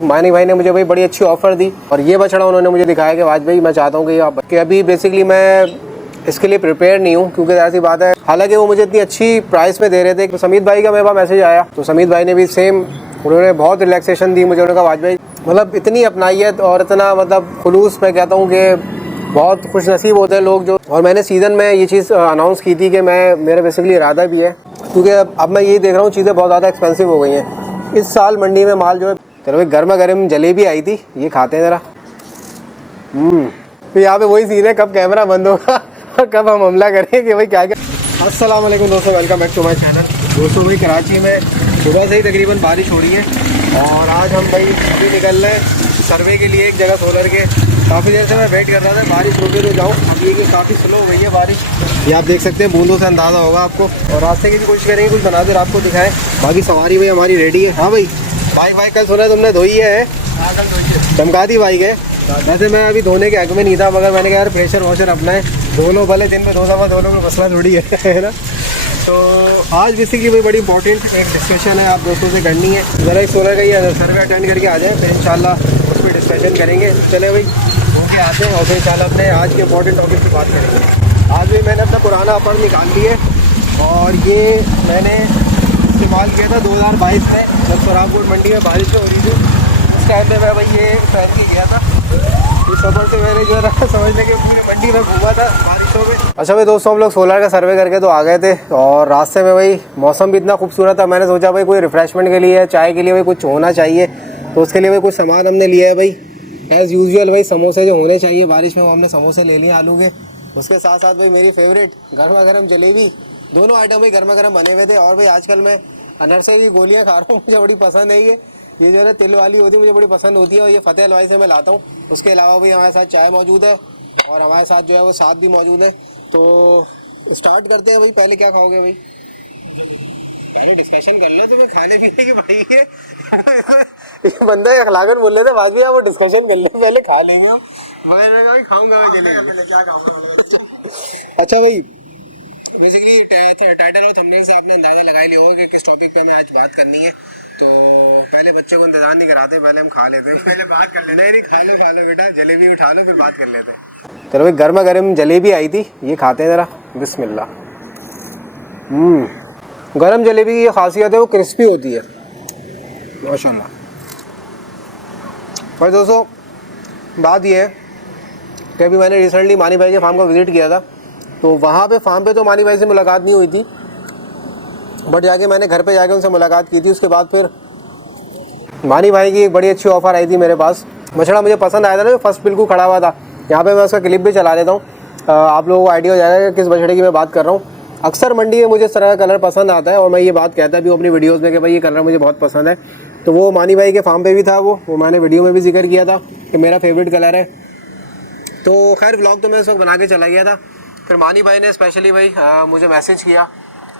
मानी भाई ने मुझे भाई बड़ी अच्छी ऑफ़र दी और ये बछड़ा उन्होंने मुझे दिखाया कि आज भाई मैं चाहता हूँ कि अभी बेसिकली मैं इसके लिए प्रिपेयर नहीं हूँ, क्योंकि ऐसी बात है। हालांकि वो मुझे इतनी अच्छी प्राइस में दे रहे थे। तो समीत भाई का मेरे पास मैसेज आया, तो समीत भाई ने भी सेम, उन्होंने बहुत रिलैक्सेशन दी मुझे। उन्होंने कहा आज भाई मतलब इतनी अपनाइयत और इतना मतलब खुलूस, मैं कहता हूँ कि बहुत खुश नसीब होते हैं लोग जो। और मैंने सीज़न में ये चीज़ अनाउंस की थी कि मेरा बेसिकली इरादा भी है, क्योंकि अब मैं यही देख रहा हूँ चीज़ें बहुत ज़्यादा एक्सपेंसिव हो गई हैं इस साल मंडी में। माल जो है, चलो भाई गर्मा गर्म जलेबी आई थी, ये खाते हैं ज़रा। तो यहाँ पे वही सीन है, कब कैमरा बंद होगा और कब हम हमला करें कि भाई क्या क्या। अस्सलाम वालेकुम दोस्तों, welcome back to my channel. दोस्तों भाई कराची में सुबह से ही तकरीबन बारिश हो रही है और आज हम भाई अभी निकल रहे हैं सर्वे के लिए एक जगह सोलर के। काफ़ी देर से मैं वेट कर रहा था बारिश रुके तो जाऊँ, अभी ये काफ़ी स्लो हो गई है बारिश। ये आप देख सकते हैं, बूंदों से अंदाज़ा होगा आपको। और रास्ते की भी कोशिश करेंगे कुछ बनाकर आपको दिखाएं। बाकी सवारी भाई हमारी रेडी है। हाँ भाई बाइक कल सुना तुमने धोई है? हाँ कल धोई है, चमका दी बाइक है। वैसे मैं अभी धोने के हक में नहीं था, मगर मैंने कहा यार प्रेशर वॉशर अपना है, दोनों भले दिन में 2 दफ़ा दोनों का मसला थोड़ी है ना। तो आज बेसिकली भाई बड़ी इंपॉर्टेंट एक डिस्कशन है आप दोस्तों से करनी है। ज़रा एक सोलर का ये सर्वे अटेंड करके आ जाए, फिर इंशाल्लाह उस पर डिस्कशन करेंगे। चले भाई होके आते हैं और फिर इंशाल्लाह अपने आज के इंपॉर्टेंट टॉपिक की बात करेंगे। आज भी मैंने अपना पुराना अपर निकाल लिया है और ये मैंने इस्तेमाल किया था 2022 में, जब सोराबकोट मंडी में बारिश हो रही थी। उस टाइम में मैं भाई ये पहन के गया था। इस सफ़र से मैंने जो है समझने के पूरी मंडी में घूमा था बारिशों में। अच्छा भाई दोस्तों, हम लोग सोलर का सर्वे करके तो आ गए थे और रास्ते में भाई मौसम भी इतना खूबसूरत था, मैंने सोचा भाई कोई रिफ़्रेशमेंट के लिए, चाय के लिए भाई कुछ होना चाहिए। तो उसके लिए भाई कुछ सामान हमने लिया है भाई, एज़ यूजुअल भाई समोसे जो होने चाहिए बारिश में, वो हमने समोसे ले लिए आलू के। उसके साथ साथ भाई मेरी फेवरेट गर्मा गर्म जलेबी, दोनों आइटम भाई गर्मा गर्म बने हुए थे। और भाई आजकल मैं अनरसे की गोलियाँ खा रहा हूँ, मुझे बड़ी पसंद है ये जो है ना तिल वाली होती है, मुझे बड़ी पसंद होती है और ये फतेह हलवाई से मैं लाता हूँ। उसके अलावा भी हमारे साथ चाय मौजूद है और हमारे साथ जो है वो साथ भी मौजूद है। तो स्टार्ट करते हैं भाई। पहले क्या खाओगे भाई? पहले डिस्कशन कर लो, तो मैं खाने पीने की भाई ये बंदे अखलाकन बोल रहे थे, बाद में आप वो डिस्कशन कर लो, पहले खा लेंगे हम। मैं खाऊंगा मैं जलेबी, क्या खाऊंगा। अच्छा भाई बेसिकली टाइटल और थंबनेल से आपने अंदाजा लगा ही लिया होगा कि किस टॉपिक पे मैं आज बात करनी है। तो पहले बच्चों को इंतजार नहीं कराते, पहले हम खा लेते हैं। पहले बात कर लेते हैं। नहीं खा लो बेटा, जलेबी उठा लो फिर बात कर लेते हैं। चलो भाई गर्मा गर्म जलेबी आई थी, ये खाते हैं ज़रा, बिस्मिल्लाह। गरम जलेबी की ये खासियत है, वो क्रिस्पी होती है माशाल्लाह। भाई दोस्तों बात ये है कि अभी मैंने रिसेंटली मानी भाई के फार्म को विज़िट किया था। तो वहाँ पे फार्म पे तो मानी भाई से मुलाकात नहीं हुई थी, बट जाके मैंने घर पे जाके उनसे मुलाकात की थी। उसके बाद फिर मानी भाई की एक बड़ी अच्छी ऑफ़र आई थी मेरे पास। बछड़ा मुझे पसंद आया था ना, फर्स्ट बिल्कुल खड़ा हुआ था। यहाँ पे मैं उसका क्लिप भी चला देता हूँ, आप लोगों को आइडिया हो जाएगा कि किस बछड़े की मैं बात कर रहा हूँ। अक्सर मंडी में मुझे इस तरह का कलर पसंद आता है और मैं ये बात कहता भी हूँ अपनी वीडियोज़ में कि भाई ये कलर मुझे बहुत पसंद है। तो वो मानी भाई के फार्म पे भी था, वो मैंने वीडियो में भी जिक्र किया था कि मेरा फेवरेट कलर है। तो खैर व्लॉग तो मैं इस वक्त बना के चला गया था। फिर मानी भाई ने स्पेशली भाई मुझे मैसेज किया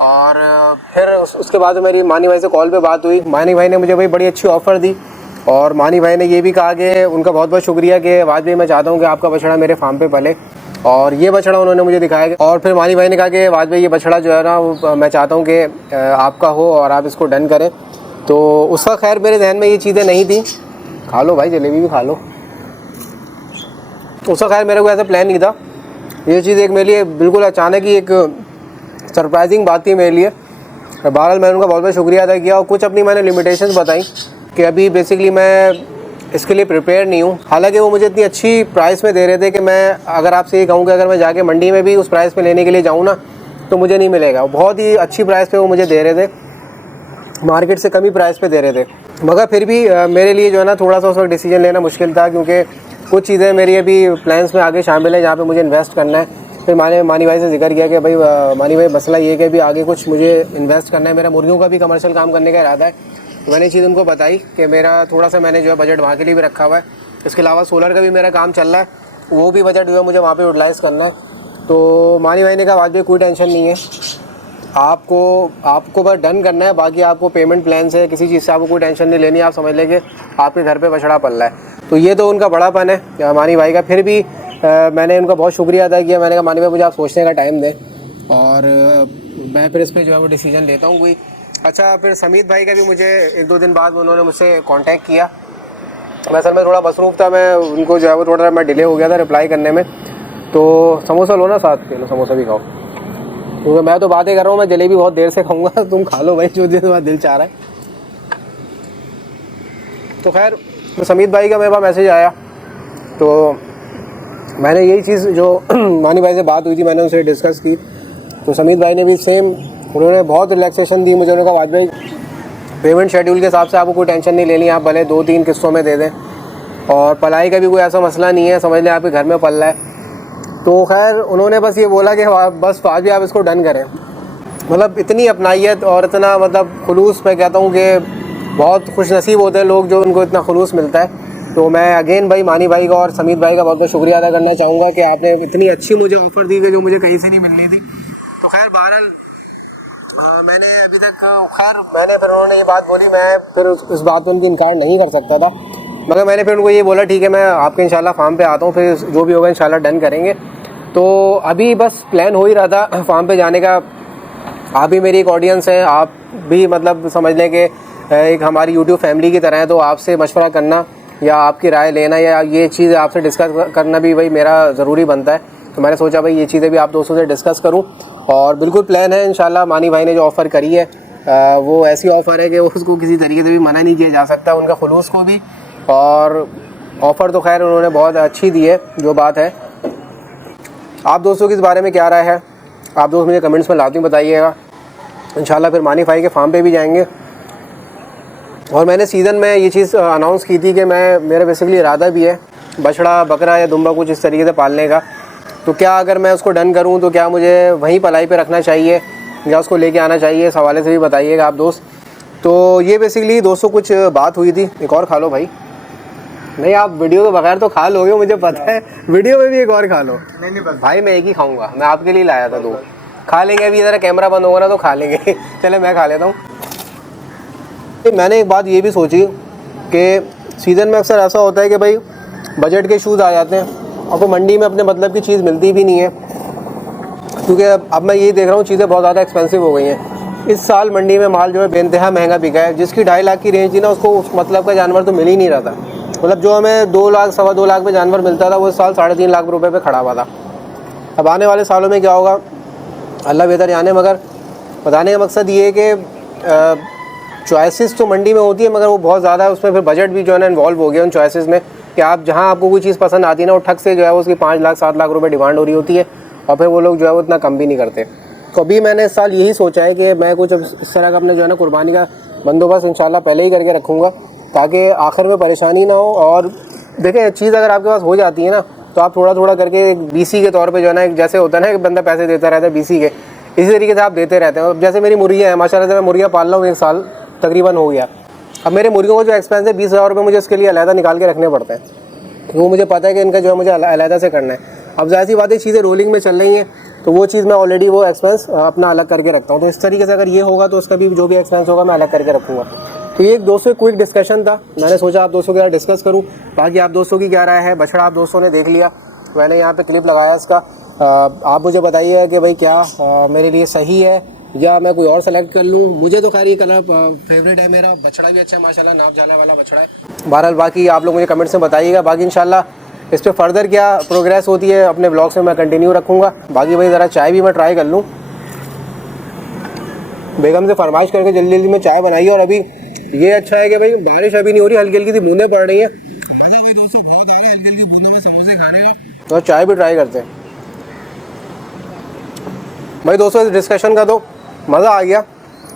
और फिर उसके बाद मेरी मानी भाई से कॉल पे बात हुई। मानी भाई ने मुझे भाई बड़ी अच्छी ऑफ़र दी और मानी भाई ने ये भी कहा कि उनका बहुत बहुत शुक्रिया कि आज भी मैं चाहता हूँ कि आपका बछड़ा मेरे फार्म पे पले। और ये बछड़ा उन्होंने मुझे दिखाया और फिर मानी भाई ने कहा कि आज भाई ये बछड़ा जो है ना वो मैं चाहता हूँ कि आपका हो और आप इसको डन करें। तो उसका खैर मेरे जहन में ये चीज़ें नहीं थी। खा लो भाई जलेबी भी खा लो। उसका खैर मेरे को ऐसा प्लान नहीं था। ये चीज़ एक मेरे लिए बिल्कुल अचानक ही एक सरप्राइजिंग बात थी मेरे लिए। बहरहाल मैंने उनका बहुत बहुत शुक्रिया अदा किया और कुछ अपनी मैंने लिमिटेशंस बताई कि अभी बेसिकली मैं इसके लिए प्रिपेयर नहीं हूँ। हालांकि वो मुझे इतनी अच्छी प्राइस में दे रहे थे कि मैं अगर आपसे ये कहूँ कि अगर मैं जाके मंडी में भी उस प्राइस पे लेने के लिए जाऊँ ना तो मुझे नहीं मिलेगा। बहुत ही अच्छी प्राइस पे वो मुझे दे रहे थे, मार्केट से कम ही प्राइस पे दे रहे थे। मगर फिर भी मेरे लिए जो है ना थोड़ा सा उस वक्त डिसीजन लेना मुश्किल था, क्योंकि कुछ चीज़ें मेरी अभी प्लान्स में आगे शामिल है जहाँ पे मुझे इन्वेस्ट करना है। फिर मानी भाई से जिक्र किया कि भाई मानी भाई मसला ये है कि अभी आगे कुछ मुझे इन्वेस्ट करना है, मेरा मुर्गियों का भी कमर्शियल काम करने का इरादा है। तो मैंने चीज़ उनको बताई कि मेरा थोड़ा सा मैंने जो है बजट वहाँ के लिए भी रखा हुआ है। इसके अलावा सोलर का भी मेरा काम चल रहा है, वो भी बजट जो है मुझे वहाँ पर यूटिलाइज़ करना है। तो मानी भाई ने कहा आज भी कोई टेंशन नहीं है, आपको बस डन करना है, बाकी आपको पेमेंट प्लान से किसी चीज़ से आपको कोई टेंशन नहीं लेनी। आप समझ लें कि आपके घर पे बछड़ा पल रहा है। तो ये तो उनका बड़ापन है मानी भाई का। फिर भी मैंने उनका बहुत शुक्रिया अदा किया। मैंने कहा मानी भाई मुझे आप सोचने का टाइम दें और मैं फिर इस पर जो है वो डिसीजन लेता हूँ कोई। अच्छा फिर समीत भाई का भी मुझे 1-2 दिन बाद उन्होंने मुझसे कांटेक्ट किया मैं असल में थोड़ा मसरूफ़ था, मैं उनको जो है वो थोड़ा मैं डिले हो गया था रिप्लाई करने में। तो समोसा लो ना, 7 किलो समोसा भी खाओ, क्योंकि मैं तो बातें कर रहा हूँ, मैं जलेबी बहुत देर से खाऊंगा, तुम खा लो भाई जो तुम्हारा दिल चाह रहा है। तो खैर तो समीत भाई का मेरे पास मैसेज आया, तो मैंने यही चीज़ जो मानी भाई से बात हुई थी मैंने उनसे डिस्कस की। तो समीत भाई ने भी सेम, उन्होंने बहुत रिलैक्सेशन दी मुझे। उन्होंने कहा वाज भाई पेमेंट शेड्यूल के हिसाब से आपको कोई टेंशन नहीं लेनी, आप भले 2-3 किस्तों में दे दें, और पलाई का भी कोई ऐसा मसला नहीं है, समझ लें आपके घर में पल रहा है। तो खैर उन्होंने बस ये बोला कि बस आज भी आप इसको डन करें। मतलब इतनी अपनाइयत और इतना मतलब खुलूस, मैं कहता हूँ कि बहुत खुश नसीब होते हैं लोग जो उनको इतना खुलूस मिलता है। तो मैं अगेन भाई मानी भाई का और समीत भाई का बहुत बहुत शुक्रिया अदा करना चाहूँगा कि आपने इतनी अच्छी मुझे ऑफ़र दी कि जो मुझे कहीं से नहीं मिलनी थी। तो खैर बहरहाल मैंने अभी तक मैंने फिर उन्होंने ये बात बोली, मैं फिर इस बात पर उनकी इनकार नहीं कर सकता था, मगर मैंने फिर उनको ये बोला ठीक है मैं आपके इंशाल्लाह फार्म पे आता हूँ, फिर जो भी होगा इंशाल्लाह डन करेंगे। तो अभी बस प्लान हो ही रहा था फार्म पे जाने का। आप भी मेरी एक ऑडियंस है, आप भी मतलब समझ लें कि एक हमारी यूट्यूब फैमिली की तरह है, तो आपसे मशवरा करना या आपकी राय लेना या ये चीज़ आपसे डिस्कस करना भी भाई मेरा ज़रूरी बनता है। तो मैंने सोचा भाई ये चीज़ें भी आप दोस्तों से डिस्कस करूं, और बिल्कुल प्लान है इंशाल्लाह। मानी भाई ने जो ऑफ़र करी है वो ऐसी ऑफ़र है कि उसको किसी तरीके से भी मना नहीं किया जा सकता, उनका खुलूस को भी। और ऑफ़र तो खैर उन्होंने बहुत अच्छी दी है। जो बात है, आप दोस्तों की इस बारे में क्या राय है, आप दोस्त मुझे कमेंट्स में लाजमी बताइएगा। इंशाल्लाह फिर मानी भाई के फार्म पे भी जाएंगे। और मैंने सीज़न में ये चीज़ अनाउंस की थी कि मेरा बेसिकली इरादा भी है बछड़ा बकरा या दुम्बा कुछ इस तरीके से पालने का। तो क्या अगर मैं उसको डन करूं तो क्या मुझे वहीं पलाई पे रखना चाहिए या उसको लेके आना चाहिए, इस हवाले से भी बताइएगा आप दोस्त। तो ये बेसिकली दोस्तों कुछ बात हुई थी। एक और खा लो भाई, नहीं आप वीडियो के बगैर तो खा लोगे मुझे पता है, वीडियो में भी एक और खा लो। नहीं बस भाई मैं एक ही खाऊंगा, मैं आपके लिए लाया था 2 खा लेंगे। अभी ज़रा कैमरा बंद होगा ना तो खा लेंगे चले मैं खा लेता हूँ। मैंने एक बात ये भी सोची कि सीज़न में अक्सर ऐसा होता है कि भाई बजट के शूज़ आ जाते हैं, आपको मंडी में अपने मतलब की चीज़ मिलती भी नहीं है, क्योंकि अब मैं यही देख रहा हूँ चीज़ें बहुत ज़्यादा एक्सपेंसिव हो गई हैं। इस साल मंडी में माल जो है बेइंतहा महंगा बिका है। जिसकी 2.5 लाख की रेंज थी ना, उसको उस मतलब का जानवर तो मिल ही नहीं रहा था। मतलब जो हमें 2 लाख 2.25 लाख में जानवर मिलता था वो इस साल 3.5 लाख रुपए पे खड़ा हुआ था। अब आने वाले सालों में क्या होगा अल्लाह बेहतर जाने, मगर बताने का मकसद ये है कि चॉइसेस तो मंडी में होती है, मगर वो बहुत ज़्यादा है, उसमें फिर बजट भी जो है ना इन्वॉल्व हो गया उन चॉइसेस में, कि आप जहाँ आपको कोई चीज़ पसंद आती है ना, वो ठग से जो है उसकी 5 लाख 7 लाख रुपए डिमांड हो रही होती है, और फिर वो लोग जो है वो इतना कम भी नहीं करते। तो अभी मैंने इस साल यही सोचा है कि मैं कुछ इस तरह का अपने जो है ना कुर्बानी का बंदोबस्त इंशाल्लाह पहले ही करके रखूँगा, ताकि आखिर में परेशानी ना हो। और देखें चीज़ अगर आपके पास हो जाती है ना, तो आप थोड़ा थोड़ा करके एक BC के तौर पर जो है ना, एक जैसे होता है ना एक बंदा पैसे देता रहता है BC के, इसी तरीके से आप देते रहते हैं। जैसे मेरी मुर्गियाँ हैं माशाल्लाह से, मैं मुर्गियाँ पाल रहा हूँ 1 साल तकरीबन हो गया। अब मेरे मुर्गियों को जो एक्सपेंस है 20,000 रुपये मुझे इसके लिए अलहदा निकाल के रखने पड़ते हैं, वो मुझे पता है कि इनका जो है मुझे अलहदा से करना है। अब ज़ाहिर सी बात है चीज़ें रोलिंग में चल रही हैं, तो वो चीज़ मैं ऑलरेडी वो एक्सपेंस अपना अलग करके रखता हूँ। तो इस तरीके से अगर ये होगा तो उसका भी जो भी एक्सपेंस होगा मैं अलग करके रखूँगा। तो ये एक दोस्तों क्विक डिस्कशन था, मैंने सोचा आप दोस्तों के साथ डिस्कस करूँ। बाकी आप दोस्तों की क्या राय है, बछड़ा आप दोस्तों ने देख लिया, मैंने यहाँ पर क्लिप लगाया इसका। आप मुझे बताइए कि भाई क्या मेरे लिए सही है या मैं कोई और सेलेक्ट कर लूँ। मुझे तो खैर ये कलर फेवरेट है मेरा, बछड़ा भी अच्छा है माशाल्लाह, नाप झाला वाला बछड़ा है। बहरहाल बाकी आप लोग मुझे कमेंट्स में बताइएगा। बाकी इंशाल्लाह इस पर फर्दर क्या प्रोग्रेस होती है अपने ब्लॉग्स में मैं कंटिन्यू रखूँगा। बाकी भाई ज़रा चाय भी मैं ट्राई कर लूँ, बेगम से फरमाइश करके जल्दी जल्दी में चाय बनाई। और अभी ये अच्छा है कि भाई बारिश अभी नहीं हो रही, हल्की हल्की सी बूंदें पड़ रही हैं, तो चाय भी ट्राई करते हैं। भाई दोस्तों इस डिस्कशन का तो मज़ा आ गया,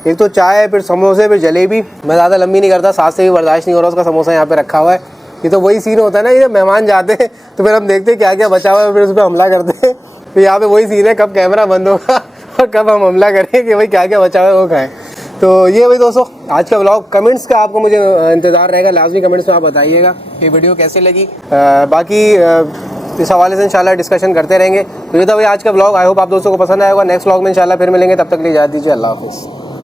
एक तो चाय फिर समोसे फिर जलेबी। मैं ज़्यादा लंबी नहीं करता, साथ से भी बर्दाश्त नहीं हो रहा, उसका समोसा यहाँ पे रखा हुआ है। ये तो वही सीन होता है ना, ये मेहमान जाते हैं तो फिर हम देखते हैं क्या क्या बचा हुआ है, फिर उस पर हमला करते हैं। तो यहाँ पे वही सीन है, कब कैमरा बंद होगा और कब हम हमला करें कि भाई क्या क्या बचा हुआ है वो खाएँ। तो ये भाई दोस्तों आज का व्लॉग, कमेंट्स का आपको मुझे इंतज़ार रहेगा, लाजमी कमेंट्स में आप बताइएगा कि वीडियो कैसे लगी। बाकी इस हवाले से इंशाल्लाह डिस्कशन करते रहेंगे। तो ये था भाई आज का व्लॉग, आई होप आप दोस्तों को पसंद आएगा। नेक्स्ट व्लॉग में इंशाल्लाह फिर मिलेंगे, तब तक के लिए इजाज़त दीजिए, अल्लाह हाफ़िज़।